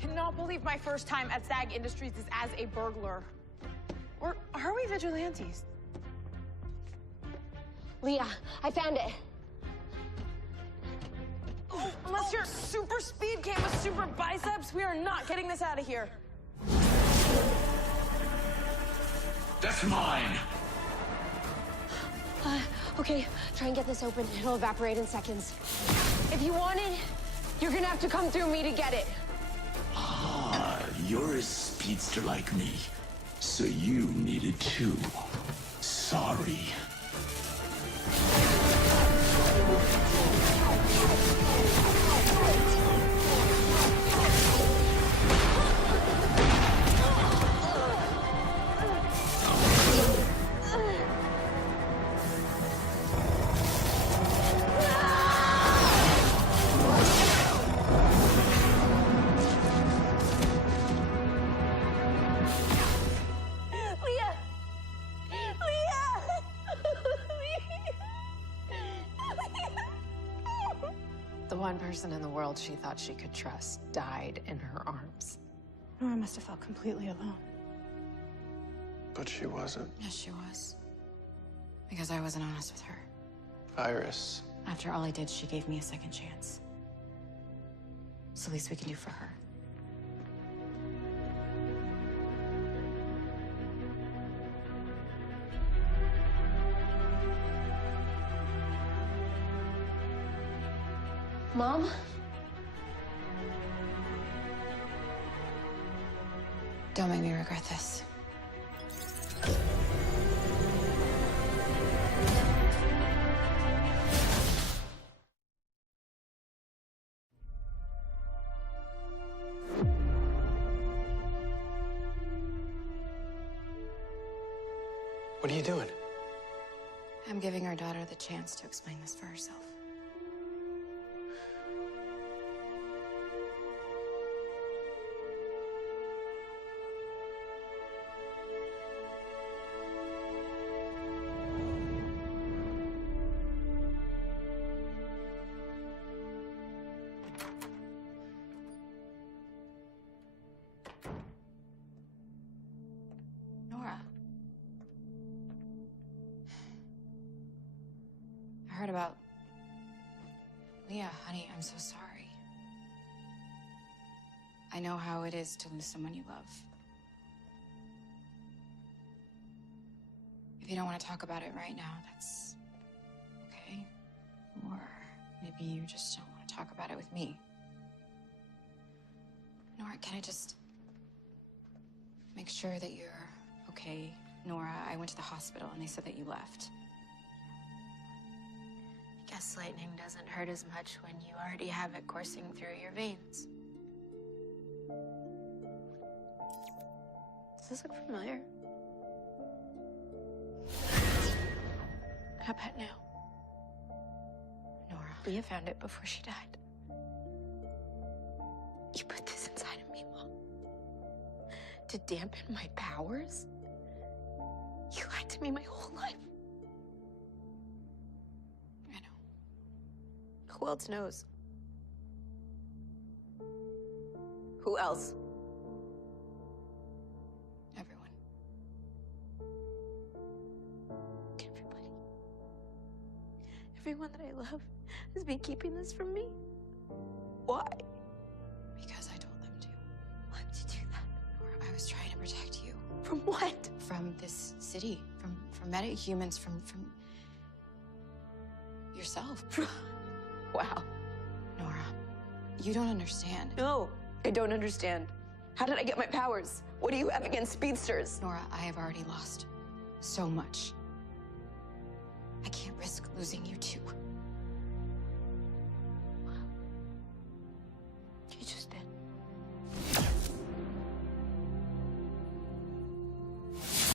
Cannot believe my first time at SAG Industries is as a burglar. Or are we vigilantes? Leah, I found it. Oh, unless your super speed came with super biceps, we are not getting this out of here. That's mine. Okay, try and get this open. It'll evaporate in seconds. If you want it, you're gonna have to come through me to get it. Ah, you're a speedster like me, so you need it too. Sorry. The one person in the world she thought she could trust died in her arms. Nora must have felt completely alone. But she wasn't. Yes, she was. Because I wasn't honest with her. Iris. After all I did, she gave me a second chance. It's the least we can do for her. Mom? Don't make me regret this. What are you doing? I'm giving our daughter the chance to explain this for herself. Nora. I heard about Leah, honey. I'm so sorry. I know how it is to lose someone you love. If you don't want to talk about it right now, that's okay. Or maybe you just don't want to talk about it with me. Nora, can I just make sure that you're okay? Nora, I went to the hospital and they said that you left. Guess lightning doesn't hurt as much when you already have it coursing through your veins. Does this look familiar? How about now? Nora, Leah found it before she died. You put this inside of me, Mom. To dampen my powers? You lied to me my whole life. I know. Who else knows? Who else? Everyone. Everybody. Everyone that I love has been keeping this from me. Why? Because I told them to. Why'd you do that? Nora, I was trying to protect you. From what? From this city, from metahumans, from yourself. Wow. Nora, you don't understand. No, I don't understand. How did I get my powers? What do you have against speedsters? Nora, I have already lost so much. I can't risk losing you too. You just